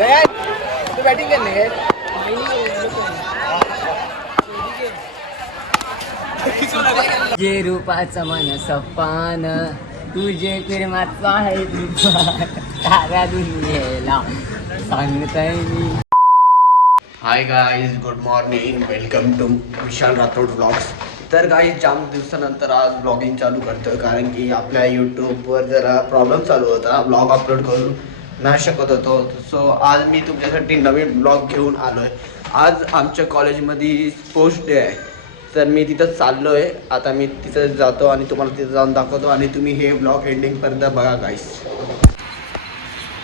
तू batting करणे काय? जे रूपाचं मन सपान तुझे प्रेमाचा आहे तारा दुनियेला सांगताय मी. Hi guys, good morning, welcome to Vishal Rathod vlogs. तर गाईज जाम दिवसानंतर आज ब्लॉगिंग चालू करतो कारण की आपल्या यूट्यूबवर जरा प्रॉब्लेम चालू होता. ब्लॉग अपलोड करू नाही शकत होतो. सो आज मी तुमच्यासाठी नवीन ब्लॉग घेऊन आलो आहे. आज आमच्या कॉलेजमध्ये स्पोर्ट्स डे आहे, तर मी तिथं चाललो आहे. आता मी तिथं जातो आणि तुम्हाला तिथं जाऊन दाखवतो आणि तुम्ही हे ब्लॉग एंडिंगपर्यंत बघा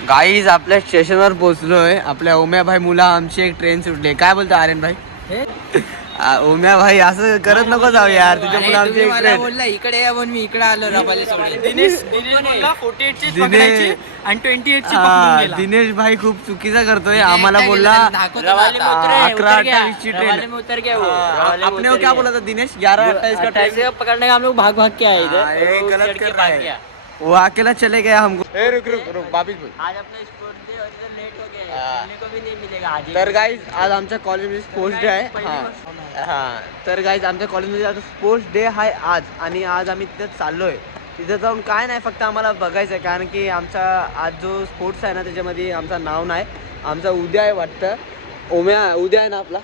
गाईज. आपल्या स्टेशनवर पोहोचलो आहे. आपल्या ओम्या भाई मुला आमची एक ट्रेन सुटली. काय बोलतो आर्यन भाई? ओम्या भाई असं करत नको जाऊ यार, तुझ्या मुला आमची एक ट्रेन बोलला इकडे या म्हणून मी इकडे आलो रबाले सोडून. दिनेश बोलला 48 ची पकडायची आणि 28 ची पकडून गेला. दिनेश भाई खूप चुकीचा करतोय. आम्हाला बोलला 11:28 ची ट्रेन उतर गया वो. आपने वो क्या बोला था दिनेश? 11:28 का टाइम पकड़ने का हम लोग भाग भाग के आए ये इधर. गलत कर रहा है. वो अकेला चले गया हमको. रुक रुक रुक वापिस बोल. आज अपना स्पोर्ट्स डे और इधर लेट हो गया, खेलने को भी नहीं मिलेगा आज. तर गाईज आज आमच्या कॉलेजमध्ये स्पोर्ट्स डे आहे. हां तर गाईज आमच्या कॉलेजमध्ये आता स्पोर्ट्स डे आहे आज, आणि आज आम्ही तिथं चाललो आहे. तिथं जाऊन काय नाही, फक्त आम्हाला बघायचं आहे कारण की आमचा आज जो स्पोर्ट्स आहे ना त्याच्यामध्ये आमचं नाव नाही. आमचा उद्या आहे वाटतं. ओम्या उद्या आहे ना आपला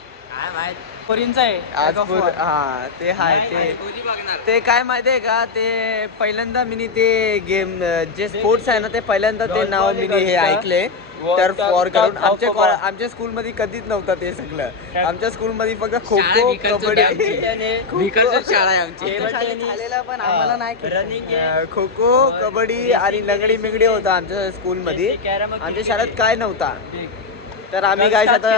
पोरींचा आहे आज. हां ते आहे ते काय माहिती आहे का, ते पहिल्यांदा मी ते गेम जे स्पोर्ट्स आहे ना ते पहिल्यांदा ते नाव मी हे ऐकले. तर फॉर करून आमच्या स्कूलमध्ये कधीच नव्हतं ते सगळं. आमच्या स्कूलमध्ये फक्त खो खो कबड्डी शाळा आहे आमची झालेला, पण आम्हाला नाही. खो खो कबड्डी आणि लंगडी मिगडी होता आमच्या स्कूलमध्ये. आमच्या शाळेत काय नव्हता. तर आम्ही काय आता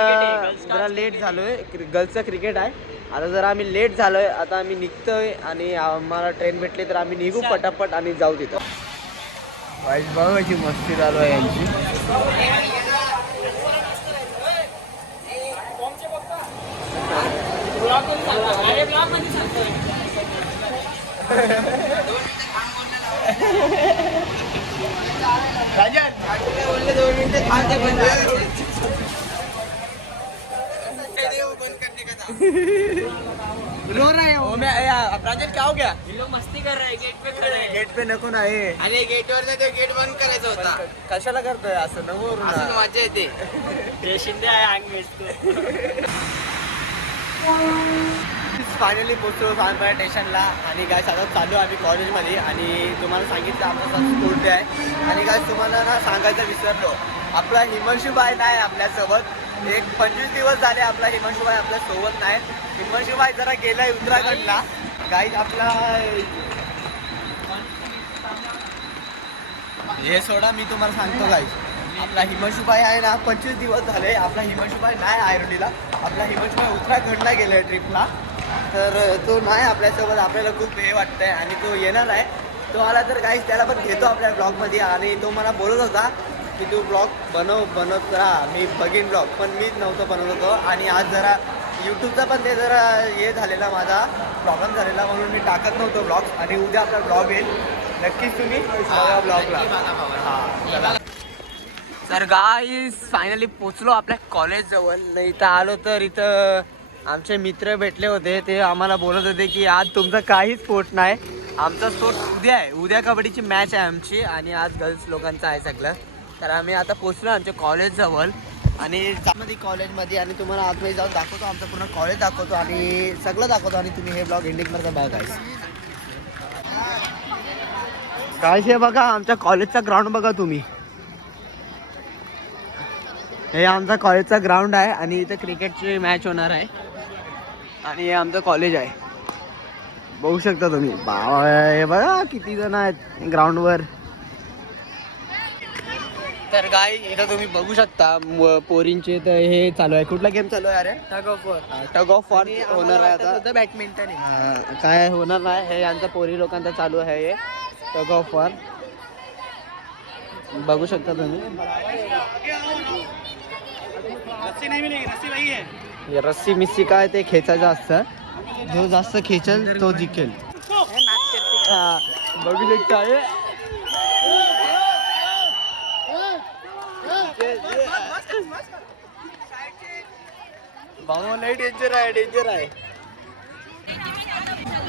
जरा लेट झालोय. गर्ल्सचं क्रिकेट आहे. आता जरा आम्ही लेट झालोय. आता आम्ही निघतोय आणि आम्हाला ट्रेन भेटली तर आम्ही निघू पटापट आणि जाऊ तिथं. बघायची मस्ती चालू आहे यांची. रो रहे हो प्रांजल, क्या हो गया? ये लोग मस्ती कर रहे हैं, गेट पे खड़े हैं. गेट पे नको नाही. अरे गेट वर नाही, गेट बंद करायचा होता. कशाला करतोय असं? नको असं मजा येते. शिंदे आहे अंग वेचतो. फायनली पोहोचलो सानपाडा स्टेशनला. आणि काय आता चालू आम्ही कॉलेजमध्ये, आणि तुम्हाला सांगितलं आमचा स्पोर्ट डे आहे. आणि काय तुम्हाला ना सांगायचं विसरलो, आपला हिमांशू भाई नाही आपल्यासोबत. एक 25 दिवस झाले आपला हिमांशू भाई आपल्यासोबत नाही. हिमांशू भाई जरा गेलाय उत्तराखंडला. गाईज आपला हे सोडा, मी तुम्हाला सांगतो गाईज. आपला हिमांशू भाई आहे ना 25 दिवस झाले आपला हिमांशू भाई नाही आयरोलीला. आपला हिमांशू भाई उत्तराखंडला गेलाय ट्रिपला. तर तो नाही आपल्यासोबत. आपल्याला खूप हे वाटतंय आणि तो येणार आहे. तो आला तर काहीच त्याला पण घेतो आपल्या ब्लॉगमध्ये. आणि तो मला बोलत होता की तू ब्लॉग बनवत राहा, मी बघीन ब्लॉग, पण मीच नव्हतं बनवत होतो. आणि आज जरा यूट्यूबचा पण ते जरा हे झालेला, माझा प्रॉब्लेम झालेला, म्हणून मी टाकत नव्हतो ब्लॉग. आणि उद्या आपला ब्लॉग येईल, नक्कीच तुम्ही ब्लॉगला. हां तर गाईज फायनली पोचलो आपल्या कॉलेजजवळ. नाही इथं आलो तर इथं आमचे मित्र भेटले होते. ते आम्हाला बोलत होते की आज तुमचा काहीच स्पोर्ट नाही. आमचा स्पोर्ट उद्या आहे. उद्या कबड्डीची मॅच आहे आमची, आणि आज गर्ल्स लोकांचं आहे सगळं. तर आम्ही आता पोचलो आमच्या कॉलेजजवळ, आणि त्यामध्ये कॉलेजमध्ये, आणि तुम्हाला आतमध्ये जाऊन दाखवतो, आमचं पूर्ण कॉलेज दाखवतो आणि सगळं दाखवतो. आणि तुम्ही हे ब्लॉग एंडिंगमध्ये बघा काय हे बघा. आमच्या कॉलेजचा ग्राउंड बघा तुम्ही. हे आमचा कॉलेजचा ग्राउंड आहे, आणि इथं क्रिकेटची मॅच होणार आहे. आणि हे आमचं कॉलेज आहे, बघू शकता तुम्ही. हे बघा किती जण आहेत ग्राउंडवर. तर काय इथं तुम्ही बघू शकता पोरींचे तर हे चालू आहे. कुठला गेम चालू आहे? अरे टग ऑफ वॉर होणार आहे आता. बॅडमिंटन काय होणार नाही. हे यांचा पोरी लोकांचा चालू आहे हे टग ऑफ वॉर. बघू शकता तुम्ही. रस्सी मिस्सी काय ते खेचायचं असतं. जो जास्त खेचेल तो जिंकेल. बघू शकता भाऊ लय डेंजर आहे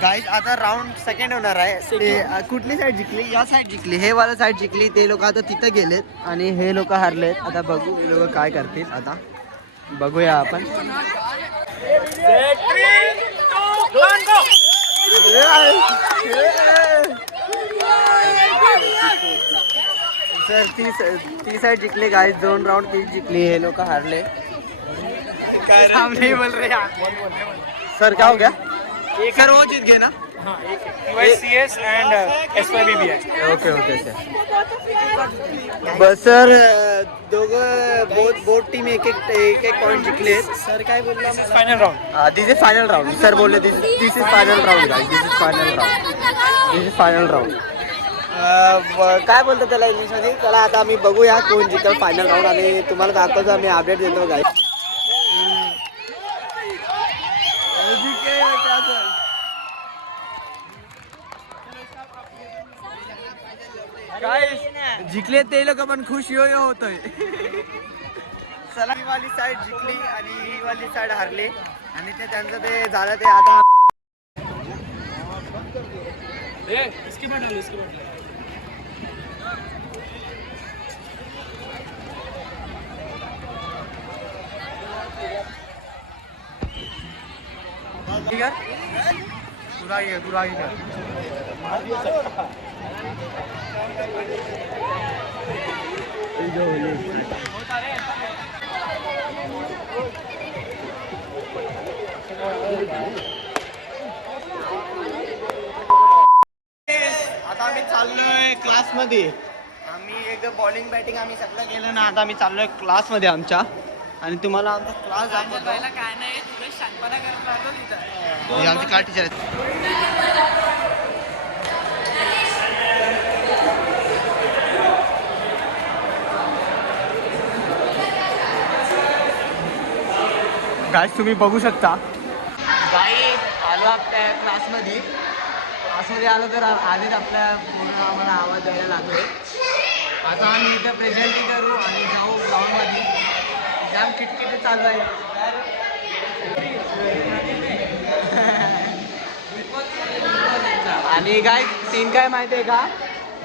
गाईज. आता राऊंड सेकंड होणार आहे. ते कुठली साईड जिंकली? या साईड जिंकली, हे वाला साईड जिंकली. ते लोक आता तिथं गेलेत आणि हे लोक हारलेत. आता बघू हे लोक काय करतील. आता बघूया आपण. सर ती साईड जिंकली गाईज. 2 राऊंड ती जिंकली, हे लोक हारले. हम नहीं बोल रहे यार. सर क्या हो गया? सर वो जीत गए ना? USCS and SYBBI. Okay okay sir. बस सर दोघं बोथ टीम एक पॉईंट जिंकले. सर काय बोलला? Final round. This is final round. Sir बोलले this is final round guys. This is final round. काय बोलतो त्याला इंग्लिशमध्ये? चला आता आम्ही बघूया कोण जिंकल फायनल राऊंड आणि तुम्हाला दाखवतो. आम्ही अपडेट देतो गाईज. जिंकले ते लोक पण खुश यो होतोय. चला ही वाली साईड जिंकली आणि ही वाली साईड हारली आणि ते त्यांचं ते झालं. ते आता आम्ही चाललोय क्लासमध्ये. आम्ही एक बॉलिंग बॅटिंग आम्ही सगळं केलं ना. आता आम्ही चाललोय क्लासमध्ये आमच्या आणि तुम्हाला आमचा क्लास दाखवतो. काय नाही तुझं शांतपणा करत राहतो तिथं. हे आमचे क्लास टीचर आहेत. गाईज तुम्ही बघू शकता. गाईज आलो आपल्या क्लासमध्ये आलो तर आधीच आपल्या पूर्ण आम्हाला आवाज द्यायला लागतोय. आता आम्ही इथं प्रेझेंटी करू आणि जाऊ ग्राउंडमध्ये. जाम किटकिट चालू आहे. आणि काय सीन काय माहिती आहे का?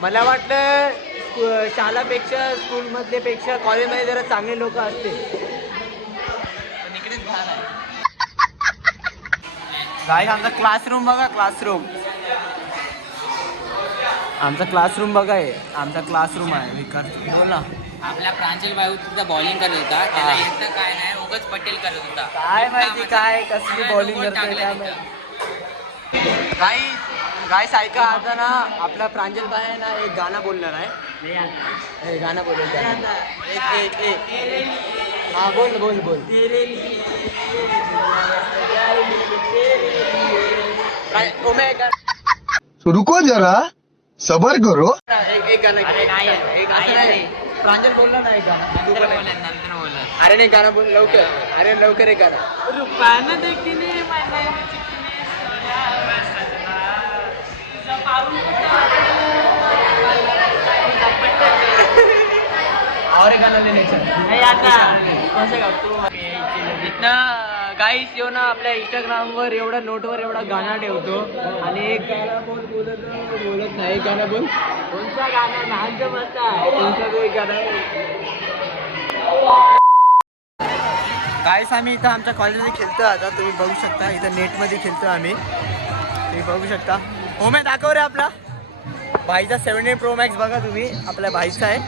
मला वाटलं शाळापेक्षा स्कूलमधल्यापेक्षा कॉलेजमध्ये जरा चांगले लोक असते. गाईज आमचा क्लासरूम बघा. आमचा क्लासरूम बघा आहे. आमचा क्लासरूम आहे. विकास बोल ना. आपला प्रांजल भाऊ तिथं बॉलिंग करत होता. त्याला येतं काय नाही, उगाच पटेल करत होता. काय माहिती काय कसली बॉलिंग करतोय काय माहिती. गाईस ऐका. आता ना आपला प्रांजल भाई आहे ना एक गाणं बोलणार आहे. गाणं बोल. हा बोल. रुको जरा सबर करो. एक गाणं. प्रांजल बोलला ना एक गाणं. नंतर बोलत. अरे नाही गाणं बोल लवकर. अरे लवकर एक गाणं. रुपानं देखीने और एक गाणं गाईस येऊ ना आपल्या इंस्टाग्रामवर एवढा नोटवर एवढा गाणं ठेवतो आणि एक गाणं बोलत नाही. एक गाणं बोल. कोणता गाणं? लहानचं मस्त आहे. कोणतं एक गाणं. गाईस आम्ही इथं आमच्या कॉलेजमध्ये खेळतो. आता तुम्ही बघू शकता. इथं नेटमध्ये खेळतो आम्ही. तुम्ही बघू शकता. ओमे दाखव रे आपला भाईचा 17 Pro Max बघा तुम्ही. आपल्या भाईचा आहे.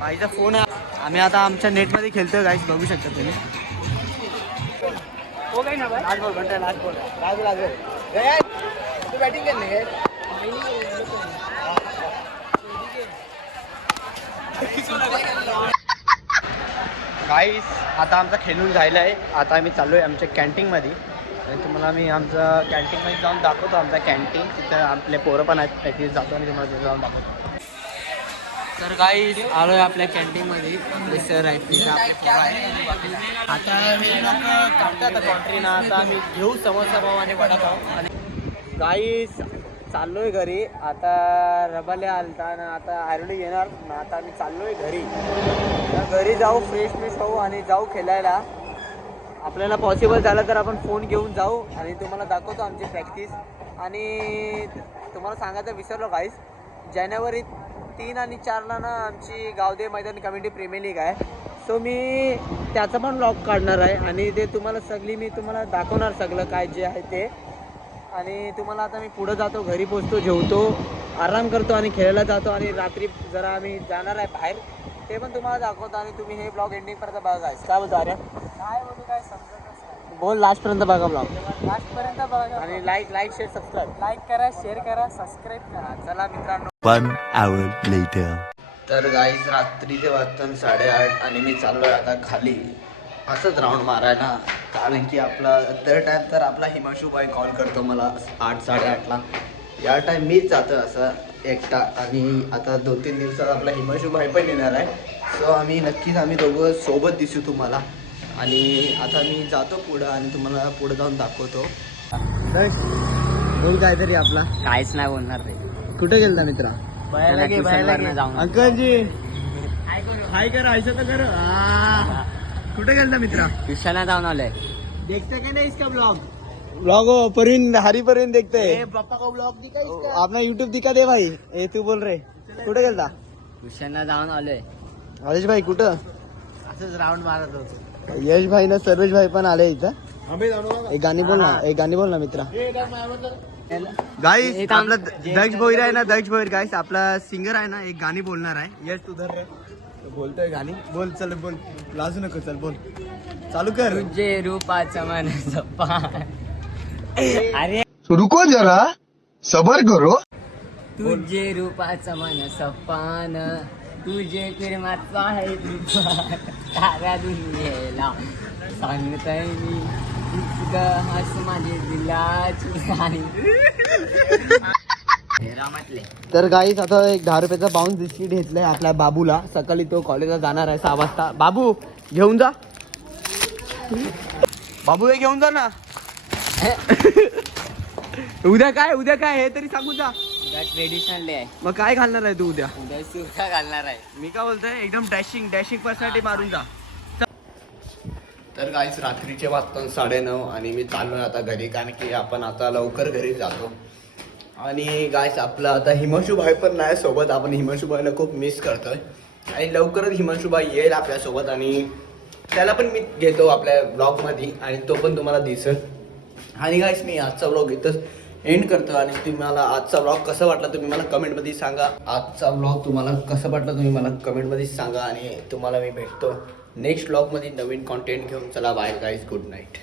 भाईचा फोन आहे. आम्ही आता आमच्या नेटमध्ये खेळतोय गाईस. बघू शकता तुम्ही. हो गई ना भाई. लास्ट बॉल बनता है. लास्ट बॉल तू बैटिंग करने है. गाईस आता आमचा खेळून झालेला आहे. आता आम्ही चाललोय आमच्या कॅन्टीनमध्ये आणि तुम्हाला मी आमचं कॅन्टीनमध्ये जाऊन दाखवतो. आमचा कॅन्टीन तिथं आपले पोरं पण आहेत. तिथे जातो आणि तुम्हाला तिथे जाऊन दाखवतो. तर गाईस आलोय आपल्या कॅन्टीनमध्ये. आपले सर आहेत तिथे आपले पोरं आहेत. आता हे लोक करतात कॉन्ट्री ना. आता आम्ही घेऊ समोसा पाव आणि वडापाव. आणि गाईस चाललोय घरी. आता रबाले आलता ना. आता आयरोली येणार ना. आता आम्ही चाललोय घरी. घरी जाऊ फ्रेश होऊ आणि जाऊ खेळायला. आपल्याला पॉसिबल झालं तर आपण फोन घेऊन जाऊ आणि तुम्हाला दाखवतो आमची प्रॅक्टिस. आणि तुम्हाला सांगायचं विसरलो गाईस, जानेवारी 3 आणि 4ला ना आमची गावदे मैदान कमिटी प्रीमियर लीग आहे. सो मी त्याचा पण ब्लॉग काढणार आहे आणि ते तुम्हाला मी तुम्हाला दाखवणार सगळं काय जे आहे ते. आणि तुम्हाला आता मी पुढं जातो, घरी पोचतो, जेवतो, आराम करतो आणि खेळायला जातो आणि रात्री जरा आम्ही जाणार आहे बाहेर, ते पण तुम्हाला दाखवतो. आणि तुम्ही हे ब्लॉग एंडिंगपर्यंत बघा गाईस. काय बोलतो अरे? काय बोलू काय समजतच नाही. बोल लास्टपर्यंत बघा ब्लॉग लास्टपर्यंत बघा आणि लाईक शेअर सबस्क्राईब. लाईक करा, शेअर करा, सबस्क्राईब करा. चला मित्रांनो. 1 hour later. तर गाईज रात्रीचे वाजतात 8:30 आणि मी चाललोय आता खाली असंच राऊंड मारायला, कारण की आपला दर टाईम तर आपला हिमांशुभाई कॉल करतो मला 8-8:30ला. या टाईम मीच जातो असं एकटा. आणि आता 2-3 दिवसात आपला हिमांशुभाई पण येणार आहे. सो आम्ही दोघं सोबत दिसू तुम्हाला. आणि आता मी जातो पुढं आणि तुम्हाला पुढं जाऊन दाखवतो. बोल काहीतरी आपला. काहीच नाही बोलणार रे. कुठे गेलता मित्रा? जाऊन अंकल जी हाय कर, ऐसा तो करो. कुठे गेलता मित्रा? ट्युशनला जाऊन आलोय. देखते क्या नहीं इसका ब्लॉग हो परवीन हरी परवीन देखते हैं. पापा को ब्लॉग दिखा अपना यूट्यूब दिखा दे भाई. ए तू बोल रे कुठे गेलता? ट्युशनला जाऊन आलोय. हरेश भाई कुठं? असंच राऊंड मारत होतो. यश भाई ना सर्वेश भाई पण आले इथं. एक गाणी बोल ना मित्रा. गाईस आपला दक्ष भोईर आहे ना, दक्ष भोईर गाईस आपला सिंगर आहे ना, एक गाणी बोलणार आहे. यश तुझं रे बोलतोय गाणी. बोल चल बोल, लाजू नको, चल बोल, चालू कर. तुझे रूपाचं मन सपान. अरे रुको जरा सबर करो. तुझे रूपाचं मन सपान, तुझे प्रेमाचा आहे तुझा साऱ्या दुनियेला सांगताय मी. हस माझी दिलाची गाणी. रामातले. तर गाईस आता एक 10 रुपयाचा बाउन्स बिस्किट घेतलंय आपल्या बाबूला. सकाळी तो कॉलेजला जाणार आहे 6 वाजता. बाबू घेऊन जा, बाबू हे घेऊन जा ना. उद्या काय हे तरी सांगू जा. उद्या ट्रेडिशनल डे आहे. मग काय घालणार आहे तू उद्या? उद्या सुरखा घालणार आहे. मी काय बोलतोय, एकदम डॅशिंग पर्सनॅलिटी मारून जा. तर गाईस रात्रीचे वाजतात 9:30 आणि मी चाललोय आता घरी, कारण की आपण आता लवकर घरी जातो. आणि गाईस आपला आता हिमांशुभाई पण नाही सोबत. आपण हिमांशुभाईला खूप मिस करतोय आणि लवकरच हिमांशुभाई येईल आपल्यासोबत आणि त्याला पण मी घेतो आपल्या ब्लॉगमध्ये आणि तो पण तुम्हाला दिसेल. आणि गाईस मी आजचा ब्लॉग इथंच एंड करतो. आणि तुम्हाला आजचा ब्लॉग कसा वाटला तुम्ही मला कमेंटमध्ये सांगा. आजचा ब्लॉग तुम्हाला कसं वाटला तुम्ही मला कमेंटमध्ये सांगा. आणि तुम्हाला मी भेटतो नेक्स्ट ब्लॉगमध्ये नवीन कॉन्टेंट घेऊन. चला बाय गाईस, गुड नाईट.